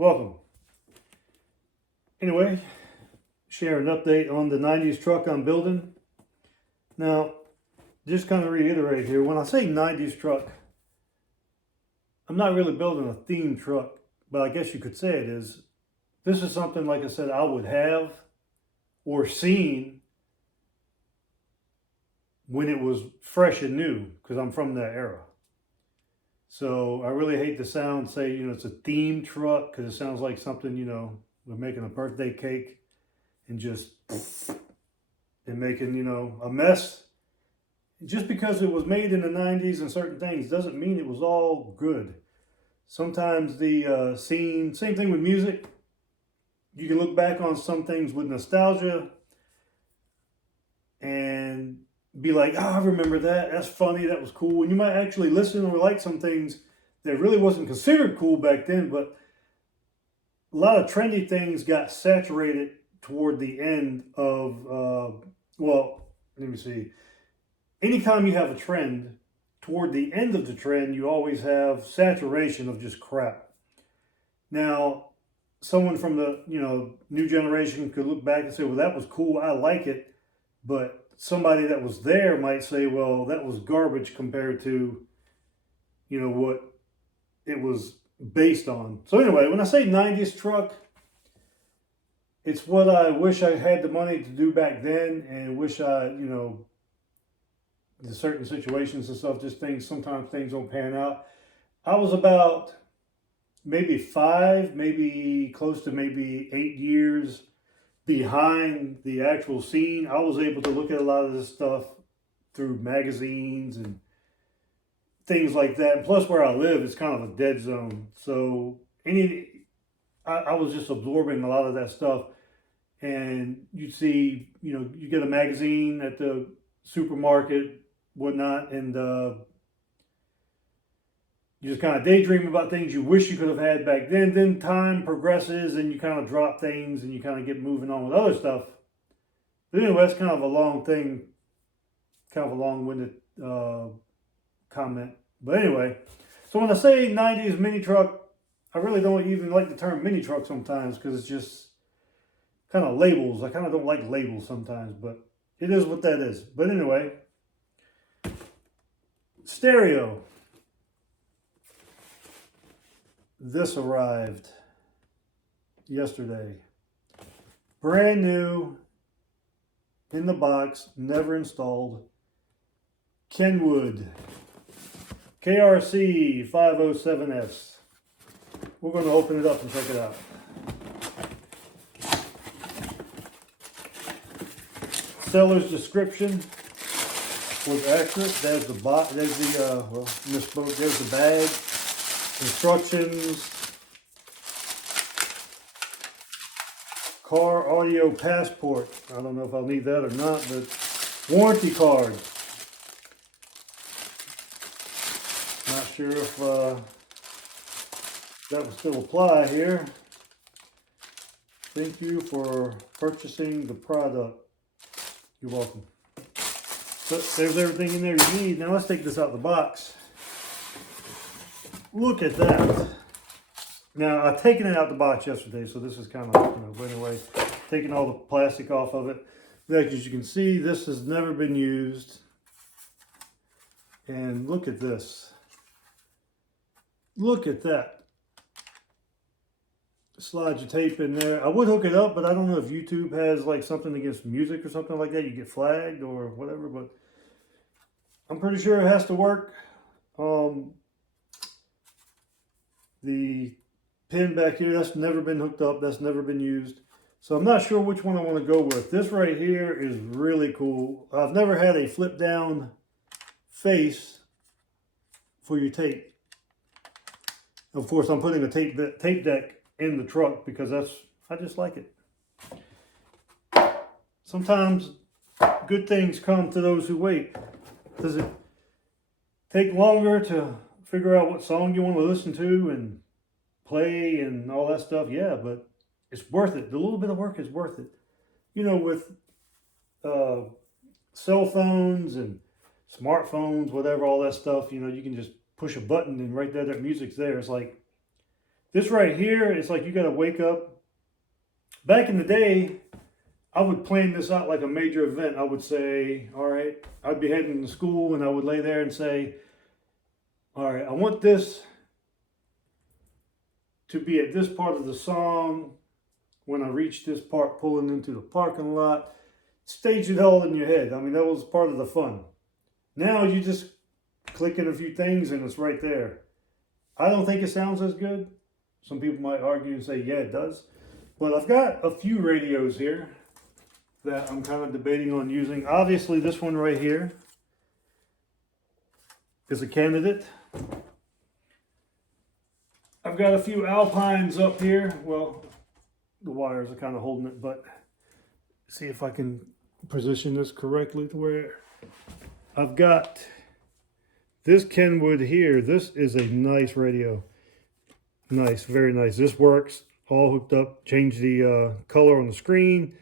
Welcome. Anyway, share an update on the 90s truck I'm building. Now, just kind of reiterate here, when I say 90s truck, I'm not really building a theme truck, but I guess you could say it is. This is something, like I said, I would have or seen when it was fresh and new, because I'm from that era. So I really hate the sound, say, it's a theme truck, because it sounds like something, we're making a birthday cake and making, a mess. Just because it was made in the 90s and certain things doesn't mean it was all good. Sometimes the scene, same thing with music. You can look back on some things with nostalgia and be like, I remember that. That's funny. That was cool. And you might actually listen or like some things that really wasn't considered cool back then, but a lot of trendy things got saturated toward the end of, let me see. Anytime you have a trend, toward the end of the trend, you always have saturation of just crap. Now, someone from the, new generation could look back and say, well, that was cool. I like it. But somebody that was there might say, well, that was garbage compared to, what it was based on. So anyway, when I say 90s truck, it's what I wish I had the money to do back then, and wish I, in certain situations and stuff, sometimes things don't pan out. I was about maybe 5, maybe close to maybe 8 years behind the actual scene. I was able to look at a lot of this stuff through magazines and things like that. And plus, where I live, it's kind of a dead zone. So I was just absorbing a lot of that stuff. And you'd see, you get a magazine at the supermarket, whatnot, and you just kind of daydream about things you wish you could have had back then. Then time progresses and you kind of drop things and you kind of get moving on with other stuff. But anyway, that's kind of a long thing, kind of a long-winded comment. But anyway, so when I say 90s mini truck, I really don't even like the term mini truck sometimes, because it's just kind of labels. I kind of don't like labels sometimes, but it is what that is. But anyway, stereo. This arrived yesterday. Brand new, in the box, never installed. Kenwood KRC 507S. We're going to open it up and check it out. Seller's description was accurate. There's the box. There's the misspoke. There's the bag. Instructions. Car audio passport. I don't know if I'll need that or not, but warranty card. Not sure if that will still apply here. Thank you for purchasing the product. You're welcome. So there's everything in there you need. Now let's take this out of the box. Look at that. Now, I've taken it out the box yesterday, so this is kind of, but anyway, taking all the plastic off of it. As you can see, this has never been used. And look at this. Look at that. Slide your tape in there. I would hook it up, but I don't know if YouTube has like something against music or something like that. You get flagged or whatever, but I'm pretty sure it has to work. The pin back here, that's never been hooked up. That's never been used. So I'm not sure which one I want to go with. This right here is really cool. I've never had a flip down face for your tape. Of course, I'm putting a tape deck in the truck because I just like it. Sometimes good things come to those who wait. Does it take longer to figure out what song you want to listen to and play and all that stuff? Yeah, but it's worth it. The little bit of work is worth it. With cell phones and smartphones, whatever, all that stuff, you can just push a button and right there, that music's there. It's like This right here is like you got to wake up. Back in the day, I would plan this out like a major event. I would say, all right, I'd be heading to school and I would lay there and say, all right, I want this to be at this part of the song. When I reach this part, pulling into the parking lot, stage it all in your head. I mean, that was part of the fun. Now you just click in a few things and it's right there. I don't think it sounds as good. Some people might argue and say, yeah, it does. But I've got a few radios here that I'm kind of debating on using. Obviously, this one right here is a candidate. I've got a few Alpines up here. Well, the wires are kind of holding it, but see if I can position this correctly to where I've got this Kenwood here. This is a nice radio. Nice, very nice. This works, all hooked up. Change the color on the screen.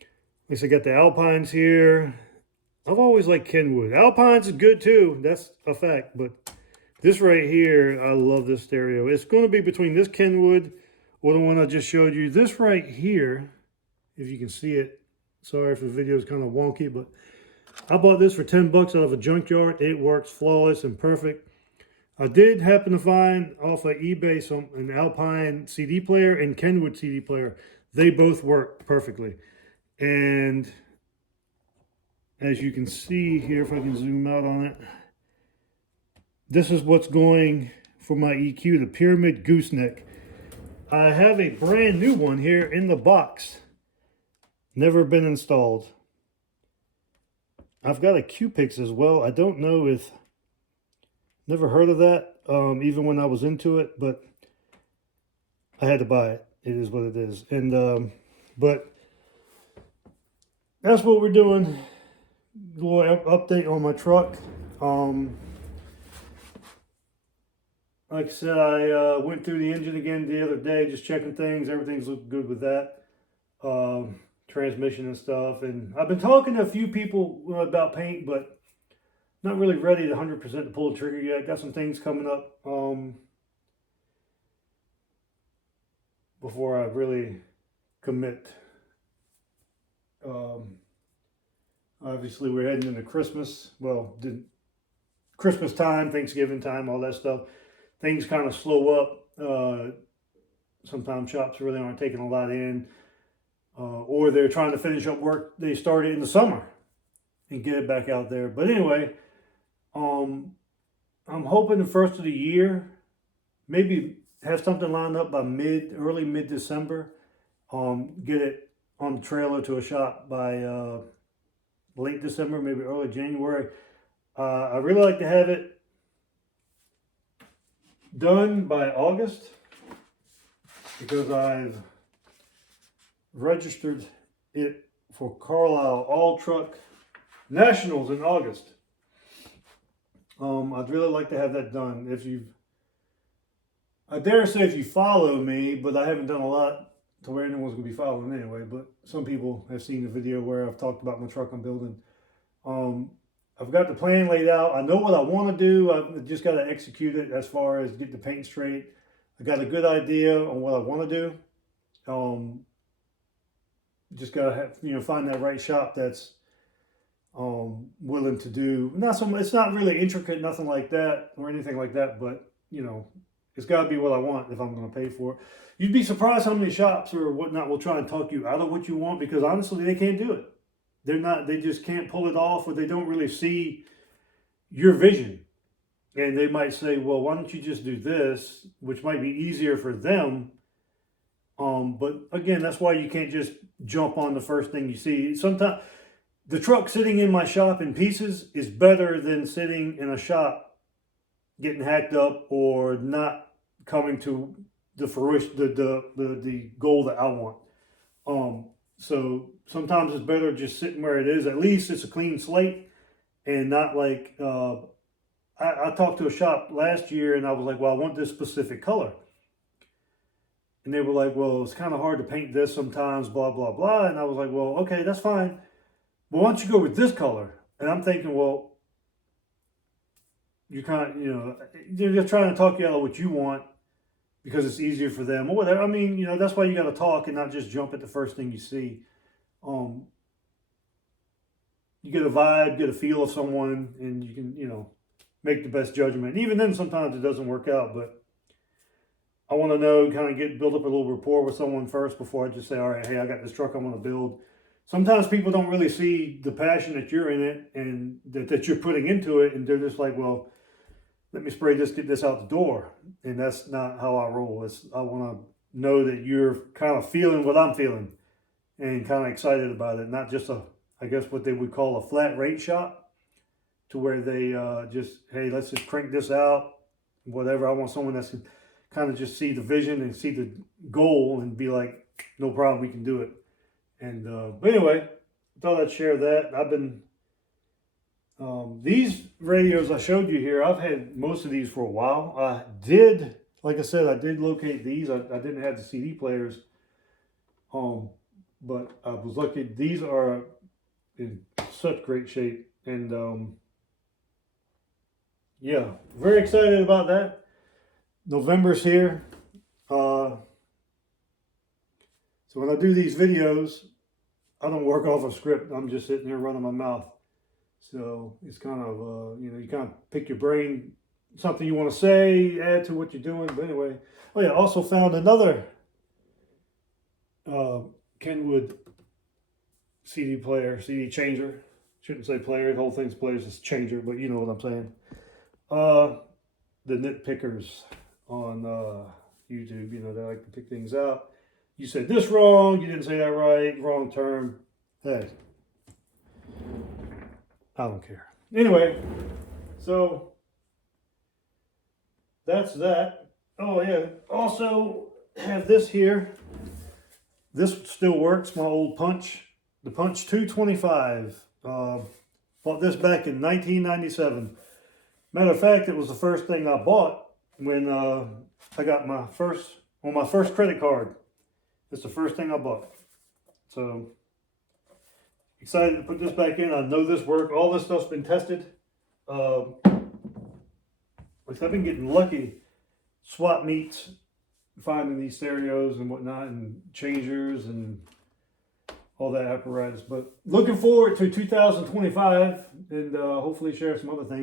At least I got the Alpines here. I've always liked Kenwood. Alpines is good too, that's a fact, but this right here, I love this stereo. It's going to be between this Kenwood or the one I just showed you. This right here, if you can see it. Sorry if the video is kind of wonky, but I bought this for 10 bucks out of a junkyard. It works flawless and perfect. I did happen to find off of eBay an Alpine CD player and Kenwood CD player. They both work perfectly. And as you can see here, if I can zoom out on it, this is what's going for my EQ, the Pyramid Gooseneck. I have a brand new one here in the box. Never been installed. I've got a Q-Pix as well. I don't know if... Never heard of that, even when I was into it, but I had to buy it. It is what it is. And, but that's what we're doing. A little update on my truck. Like I said, I went through the engine again the other day, just checking things. Everything's looking good with that. Transmission and stuff. And I've been talking to a few people about paint, but not really ready to 100% to pull the trigger yet. Got some things coming up before I really commit. Obviously, we're heading into Christmas. Well, Christmas time, Thanksgiving time, all that stuff. Things kind of slow up. Sometimes shops really aren't taking a lot in. Or they're trying to finish up work they started in the summer and get it back out there. But anyway, I'm hoping the first of the year, maybe have something lined up by early mid-December. Get it on the trailer to a shop by late December, maybe early January. I really like to have it done by August because I've registered it for Carlisle All Truck Nationals in August. I'd really like to have that done. I dare say if you follow me, but I haven't done a lot to where anyone's going to be following anyway, but some people have seen the video where I've talked about my truck I'm building. I've got the plan laid out. I know what I want to do. I've just got to execute it as far as get the paint straight. I got a good idea on what I want to do. Just got to find that right shop that's willing to do. It's not really intricate, nothing like that or anything like that, but it's got to be what I want if I'm going to pay for it. You'd be surprised how many shops or whatnot will try and talk you out of what you want because honestly, they can't do it. They just can't pull it off, or they don't really see your vision. And they might say, well, why don't you just do this, which might be easier for them. But again, that's why you can't just jump on the first thing you see. Sometimes the truck sitting in my shop in pieces is better than sitting in a shop getting hacked up or not coming to the fruition, the goal that I want. So sometimes it's better just sitting where it is. At least it's a clean slate and not like, I talked to a shop last year and I was like, well, I want this specific color. And they were like, well, it's kind of hard to paint this sometimes, blah, blah, blah. And I was like, well, okay, that's fine. But why don't you go with this color? And I'm thinking, well, you're kind of, they're just trying to talk you out of what you want. because it's easier for them or whatever. I mean, that's why you got to talk and not just jump at the first thing you see. You get a vibe, get a feel of someone, and you can, make the best judgment. And even then, sometimes it doesn't work out, but I want to know, kind of build up a little rapport with someone first before I just say, all right, hey, I got this truck I want to build. Sometimes people don't really see the passion that you're in it and that you're putting into it, and they're just like, well, let me spray this, get this out the door. And that's not how I roll. I want to know that you're kind of feeling what I'm feeling and kind of excited about it. Not just I guess what they would call a flat rate shop, to where they just, hey, let's just crank this out, whatever. I want someone that's kind of just see the vision and see the goal and be like, no problem, we can do it. And but anyway, I thought I'd share that. I've been these radios I showed you here, I've had most of these for a while. Like I said, I did locate these. I didn't have the CD players, but I was lucky. These are in such great shape, and yeah, very excited about that. November's here. So when I do these videos, I don't work off a script. I'm just sitting here running my mouth. So it's kind of, you kind of pick your brain, something you want to say, add to what you're doing. But anyway, oh yeah, I also found another Kenwood CD player, CD changer. Shouldn't say player, the whole thing's players, it's changer, but you know what I'm saying. The nitpickers on YouTube, they like to pick things out. You said this wrong, you didn't say that right, wrong term. Hey, I don't care. Anyway, so that's that. Oh yeah, also have this here. This still works, my old Punch. The Punch 225. Bought this back in 1997. Matter of fact, it was the first thing I bought when I got my first credit card. It's the first thing I bought. So excited to put this back in. I know this worked. All this stuff's been tested. I've been getting lucky. Swap meets, finding these stereos and whatnot, and changers and all that apparatus. But looking forward to 2025, and hopefully share some other things.